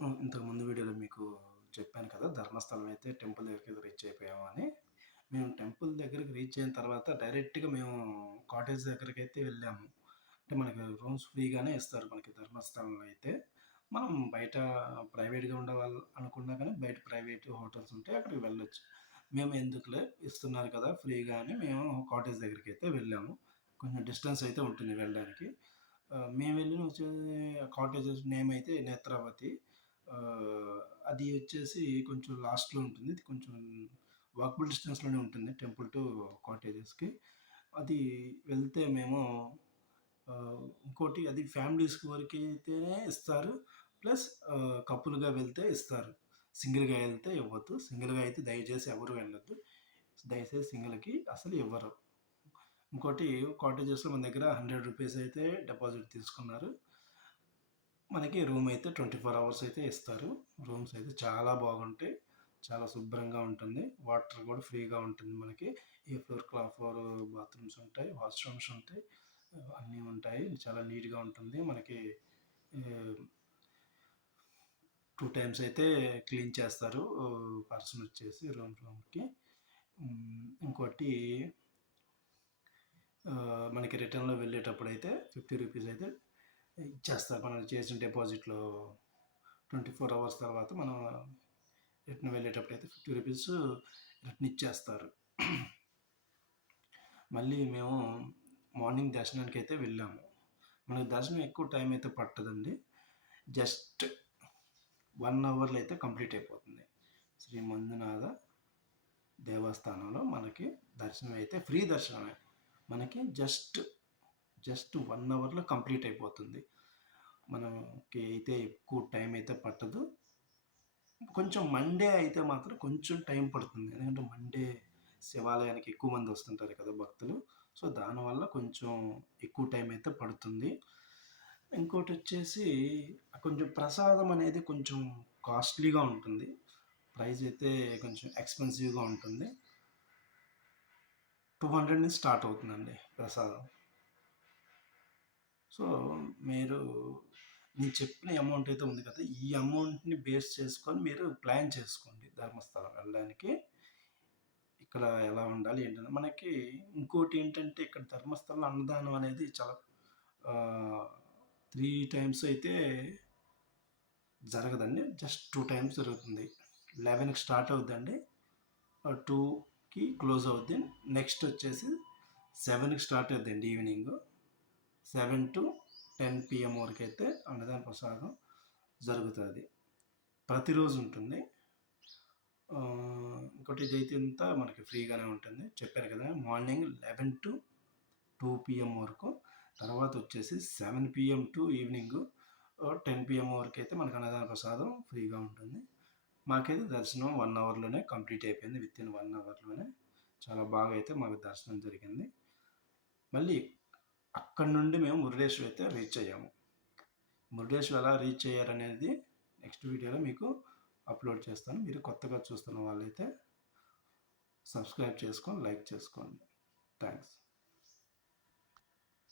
ఇంతకు ముందు వీడియోలో మీకు చెప్పాను కదా! ధర్మస్థలం అయితే టెంపుల్ దగ్గరికి రీచ్ అయిపోయాము అని. మేము టెంపుల్ దగ్గరికి రీచ్ అయిన తర్వాత డైరెక్ట్‌గా మేము కాటేజ్ దగ్గరికైతే వెళ్ళాము. అంటే మనకి రూమ్స్ ఫ్రీగానే ఇస్తారు మనకి ధర్మస్థలంలో అయితే. మనం బయట ప్రైవేట్‌గా ఉండేవాళ్ళు అనుకున్నా కానీ బయట ప్రైవేట్ హోటల్స్ ఉంటాయి అక్కడికి వెళ్ళొచ్చు. మేము ఎందుకులే ఇస్తున్నారు కదా ఫ్రీగా అని మేము కాటేజ్ దగ్గరికైతే వెళ్ళాము. కొంచెం డిస్టెన్స్ అయితే ఉంటుంది వెళ్ళడానికి. మేము వెళ్ళిన కాటేజెస్ నేమ్ అయితే నేత్రావతి. అది వచ్చేసి కొంచెం లాస్ట్‌లో ఉంటుంది. ఇది కొంచెం వాకబుల్ డిస్టెన్స్‌లోనే ఉంటుంది టెంపుల్ టు కాటేజెస్‌కి. అది వెళ్తే మేము ఇంకోటి అది ఫ్యామిలీస్ వరకైతేనే ఇస్తారు. ప్లస్ కపుల్‌గా వెళ్తే ఇస్తారు. సింగిల్‌గా ఎళ్తే ఇవ్వద్దు. సింగిల్‌గా అయితే దయచేసి ఎవరు వెళ్ళొద్దు. దయచేసి సింగిల్‌కి అసలు ఇవ్వరు. ఇంకోటి కాటేజెస్‌లో మన దగ్గర రూ. 100 అయితే డిపాజిట్ తీసుకున్నారు. మనకి రూమ్ అయితే 24 అవర్స్ అయితే ఇస్తారు. రూమ్స్ అయితే చాలా బాగుంటాయి. చాలా శుభ్రంగా ఉంటుంది. వాటర్ కూడా ఫ్రీగా ఉంటుంది మనకి. ఏ ఫ్లోర్‌కి ఆ ఫ్లోర్ బాత్రూమ్స్ ఉంటాయి. వాష్‌రూమ్స్ ఉంటాయి. అన్నీ ఉంటాయి. చాలా నీట్‌గా ఉంటుంది. మనకి ఆహ్, 2 టైమ్స్ అయితే క్లీన్ చేస్తారు. పర్సన్ వచ్చేసి రూమ్‌కి. ఇంకోటి మనకి రిటర్న్‌లో వెళ్ళేటప్పుడైతే రూ. 50 అయితే ఇచ్చేస్తారు. మనం చేసిన డిపాజిట్‌లో 24 అవర్స్ తర్వాత మనం రిటర్న్ వెళ్ళేటప్పుడైతే రూ. 50 రిటర్న్ ఇచ్చేస్తారు. మళ్ళీ మేము మార్నింగ్ దర్శనానికైతే వెళ్ళాము. మనకి దర్శనం ఎక్కువ టైం అయితే పట్టదండి. జస్ట్ 1 అవర్‌లో అయితే కంప్లీట్ అయిపోతుంది. శ్రీ మంజునాథ దేవస్థానంలో మనకి దర్శనం అయితే ఫ్రీ దర్శనమే. మనకి జస్ట్ 1 అవర్‌లో కంప్లీట్ అయిపోతుంది. మనకి అయితే ఎక్కువ టైం అయితే పట్టదు. కొంచెం మండే అయితే మాత్రం కొంచెం టైం పడుతుంది. ఎందుకంటే మండే శివాలయానికి ఎక్కువ మంది వస్తుంటారు కదా భక్తులు. సో, దానివల్ల కొంచెం ఎక్కువ టైం అయితే పడుతుంది. ఇంకోటొచ్చేసి కొంచెం ప్రసాదం అనేది కొంచెం కాస్ట్‌లీగా ఉంటుంది. ప్రైస్ అయితే కొంచెం ఎక్స్‌పెన్సివ్‌గా ఉంటుంది. 200 నుంచి స్టార్ట్ అవుతుందండి ప్రసాదం. సో, మీరు నేను చెప్పిన అమౌంట్ అయితే ఉంది కదా! ఈ అమౌంట్‌ని బేస్ చేసుకొని మీరు ప్లాన్ చేసుకోండి ధర్మస్థలం వెళ్ళడానికి. ఇక్కడ ఎలా ఉండాలి ఏంటని. మనకి ఇంకోటేంటంటే ఇక్కడ ధర్మస్థలంలో అన్నదానం అనేది చాలా 3 టైమ్స్ అయితే జరగదండి. జస్ట్ 2 టైమ్స్ జరుగుతుంది. 11కి స్టార్ట్ అవుద్దండి. 2కి క్లోజ్ అవుద్ది. నెక్స్ట్ వచ్చేసి 7కి స్టార్ట్ అవుద్దండి ఈవినింగ్. 7-10 PM వరకైతే అన్నదాన ప్రసాదం జరుగుతుంది. ప్రతిరోజు ఉంటుంది. ఇంకోటి ఇదైతే ఇంత మనకి ఫ్రీగానే ఉంటుంది. చెప్పాను కదా! మార్నింగ్ 11-2 PM వరకు. తర్వాత వచ్చేసి 7 PM టు ఈవినింగ్ 10 PM వరకు అయితే మనకు అన్నదాన ప్రసాదం ఫ్రీగా ఉంటుంది. మాకైతే దర్శనం 1 అవర్‌లోనే కంప్లీట్ అయిపోయింది. వితిన్ 1 అవర్‌లోనే చాలా బాగా అయితే మాకు దర్శనం జరిగింది. మళ్ళీ అక్కడి నుండి మేము మురుడేశ్వర్ అయితే రీచ్ అయ్యాము. మురుడేశ్వర్ ఎలా రీచ్ అయ్యారనేది నెక్స్ట్ వీడియోలో మీకు అప్లోడ్ చేస్తాను. మీరు కొత్తగా చూస్తున్న వాళ్ళైతే సబ్స్క్రైబ్ చేసుకొని, లైక్ చేసుకోండి. థ్యాంక్స్.